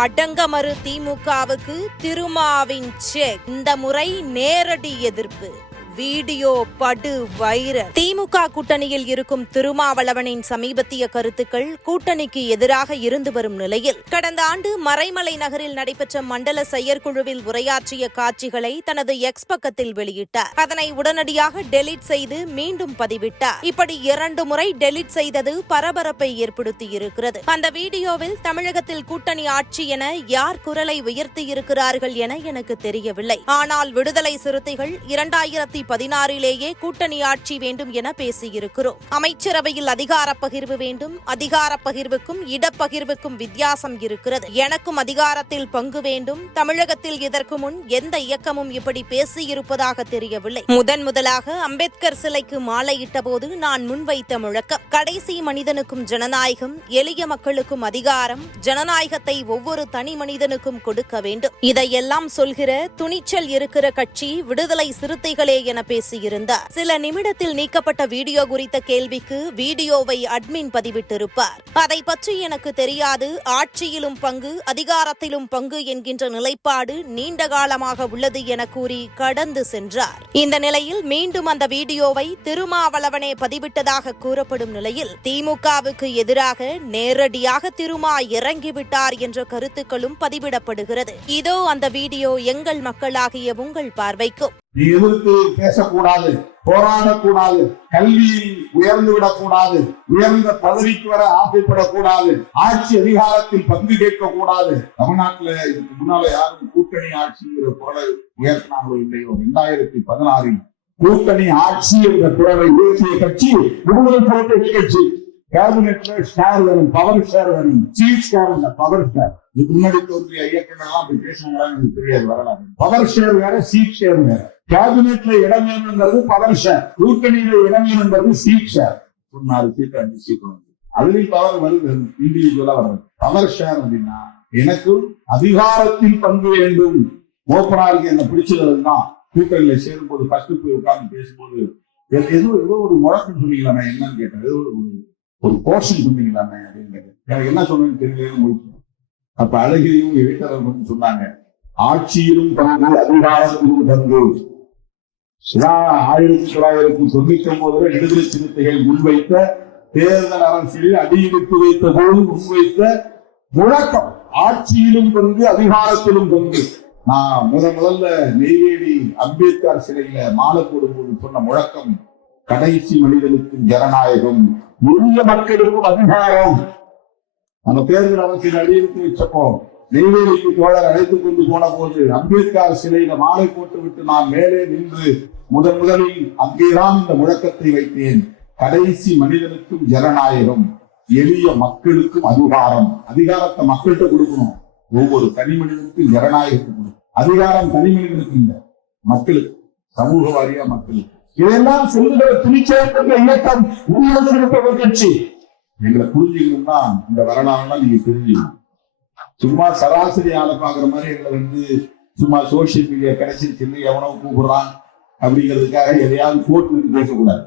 அடங்கமறு திமுகவுக்கு திருமாவின் செக் இந்த முறை நேரடி எதிர்ப்பு. வீடியோ படு வைரல் திமுக கூட்டணியில் இருக்கும் திருமாவளவனின் சமீபத்திய கருத்துக்கள் கூட்டணிக்கு எதிராக இருந்து வரும் நிலையில். கடந்த ஆண்டு மறைமலை நகரில் நடைபெற்ற மண்டல செயற்குழுவில் உரையாற்றிய காட்சிகளை தனது எக்ஸ் பக்கத்தில் வெளியிட்டார். அதனை உடனடியாக டெலிட் செய்து மீண்டும் பதிவிட்டார். இப்படி இரண்டு முறை டெலீட் செய்தது பரபரப்பை ஏற்படுத்தி இருக்கிறது அந்த வீடியோவில் தமிழகத்தில் கூட்டணி ஆட்சி என யார் குரலை உயர்த்தியிருக்கிறார்கள் என எனக்கு தெரியவில்லை. ஆனால் விடுதலை சிறுத்தைகள் இரண்டாயிரத்தி பதினாறிலேயே கூட்டணி ஆட்சி வேண்டும் என பேசியிருக்கிறோம். அமைச்சரவையில் அதிகார பகிர்வு வேண்டும் அதிகார பகிர்வுக்கும் இடப்பகிர்வுக்கும் வித்தியாசம் இருக்கிறது. எனக்கும் அதிகாரத்தில் பங்கு வேண்டும் தமிழகத்தில் இதற்கு முன் எந்த இயக்கமும் இப்படி பேசியிருப்பதாக தெரியவில்லை. முதன் முதலாக அம்பேத்கர் சிலைக்கு மாலையிட்ட போது நான் முன்வைத்த முழக்கம் கடைசி மனிதனுக்கும் ஜனநாயகம் எளிய மக்களுக்கும் அதிகாரம் ஜனநாயகத்தை ஒவ்வொரு தனி மனிதனுக்கும் கொடுக்க வேண்டும். இதையெல்லாம் சொல்கிற துணிச்சல் இருக்கிற கட்சி விடுதலை சிறுத்தைகளே என பேசியிருந்தார். சில நிமிடத்தில் நீக்கப்பட்ட வீடியோ குறித்த கேள்விக்கு வீடியோவை அட்மின் பதிவிட்டிருப்பார். அதை பற்றி எனக்கு தெரியாது. ஆட்சியிலும் பங்கு அதிகாரத்திலும் பங்கு என்கின்ற நிலைப்பாடு நீண்ட காலமாக உள்ளது என கூறி கடந்து சென்றார். இந்த நிலையில் மீண்டும் அந்த வீடியோவை திருமாவளவனே பதிவிட்டதாக கூறப்படும் நிலையில் திமுகவுக்கு எதிராக நேரடியாக திருமா இறங்கிவிட்டார் என்ற கருத்துக்களும் பதிவிடப்படுகிறது. இதோ அந்த வீடியோ எங்கள் மக்களாகிய உங்கள் பார்வைக்கும். எதிர்த்து பேசக்கூடாது போராடக்கூடாது கல்வியில் உயர்ந்து விடக்கூடாது உயர்ந்த பதவிக்கு வர ஆசைப்படக்கூடாது ஆட்சி அதிகாரத்தில் பங்கு கேட்கக்கூடாது. தமிழ்நாட்டுல இதுக்கு முன்னால யாரும் கூட்டணி ஆட்சிங்கிற குரலை உயர்த்தினாங்களோ இல்லையோ இரண்டாயிரத்தி பதினாறில் கூட்டணி ஆட்சி என்ற குரலை உயர்த்திய கட்சி விடுதலை போராட்ட கட்சி. கேபினெட்ல ஷேர் வேணும் பவர் ஷேர் வேணும் சீஃப் ஷேர் இல்ல பவர் ஷேர் இதுக்கு முன்னாடி தோன்றிய இயக்கங்கள்லாம் அப்படி பேசினாங்களா எனக்கு தெரியாது வரலாறு. பவர் ஷேர் வேற சீஃப் ஷேர் வேற. கேபினெட்ல இடம் வேணுங்கிறது பவர் ஷேர் கூட்டணியில இடம் வேணுங்கிறது சீட் ஷேர் ஒரு நாலு சீட் அஞ்சு சீட் வந்து. அதுலயும் பவர் வருது. இண்டிவிஜுவலா வருது. பவர் ஷேர் அப்படின்னா எனக்கும் அதிகாரத்தில் பங்கு வேண்டும். ஓப்பனாருக்கு என்ன பிடிச்சது தான் கூட்டணியில சேரும்போது ஃபர்ஸ்ட் போய் உட்கார்ந்து பேசும்போது ஏதோ ஏதோ ஒரு முழக்கம் சொன்னீங்களாமே என்னன்னு கேட்டேன். ஏதோ ஒரு ஒரு போர்ஷன் சொன்னீங்களாமே அப்படின்னு கேட்டேன் எனக்கு என்ன சொன்னேன்னு தெரியலன்னு முடிச்சேன் அப்ப அழகிரியும் வீட்டரவரும் சொன்னாங்க ஆட்சியிலும் பங்கு அதிகாரத்திலும் பங்கு. ஆயிரத்தி தொள்ளாயிரத்தி தொண்ணூத்தி ஒன்பதுல விடுதலை சிறுத்தைகள் முன்வைத்த தேர்தல் அரசியலில் அடியெடுத்து வைத்த போது முன்வைத்த முழக்கம். ஆட்சியிலும் பங்கு அதிகாரத்திலும் பங்கு நான் முத முதல்ல நெய்வேலி அம்பேத்கர் சிலையில மாலை போடும்போது சொன்ன முழக்கம் கடைசி மனிதனுக்கும் ஜனநாயகம் எளிய மக்களுக்கும் அதிகாரம். அந்த தேர்தல் அரசியல் அடியெடுத்து வச்சப்போ நெய்வேலிக்கு தோழர் அழைத்துக் கொண்டு போன போது அம்பேத்கர் சிலையில மாலை போட்டு விட்டு நான் மேலே நின்று முதன் முதலில் அங்கேதான் இந்த முழக்கத்தை வைத்தேன். கடைசி மனிதனுக்கும் ஜனநாயகம் எளிய மக்களுக்கும் அதிகாரம். அதிகாரத்தை மக்கள்கிட்ட கொடுக்கணும். ஒவ்வொரு தனி மனிதனுக்கும் ஜனநாயகத்தை கொடுக்கும் அதிகாரம் தனி மனிதனுக்கு இல்லை மக்களுக்கு சமூக வாரியா மக்களுக்கு. இதெல்லாம் சொல்லுகிற துணிச்சல் இயக்கம் உங்களது இருக்க ஒரு கட்சி. எங்களை புரிஞ்சுக்கணும்னா இந்த வரலாறுலாம் நீங்க தெரிஞ்சுக்கணும். சும்மா சராசரி ஆளை பாக்குற மாதிரி எங்களை வந்து சும்மா சோசியல் மீடியா கிடைச்சிருச்சுன்னு எவனோ கூப்பிடுறான் அப்படிங்கிறதுக்காக எதையாவது போட்டு பேசக்கூடாது.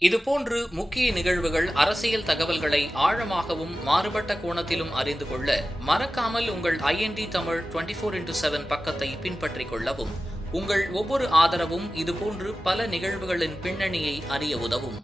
இதுபோன்று முக்கிய நிகழ்வுகள் அரசியல் தகவல்களை ஆழமாகவும் மாறுபட்ட கோணத்திலும் அறிந்து கொள்ள மறக்காமல் உங்கள் INT Tamil twenty four into seven பக்கத்தை பின்பற்றிக் கொள்ளவும். உங்கள் ஒவ்வொரு ஆதரவும் இதுபோன்று பல நிகழ்வுகளின் பின்னணியை அறிய உதவும்.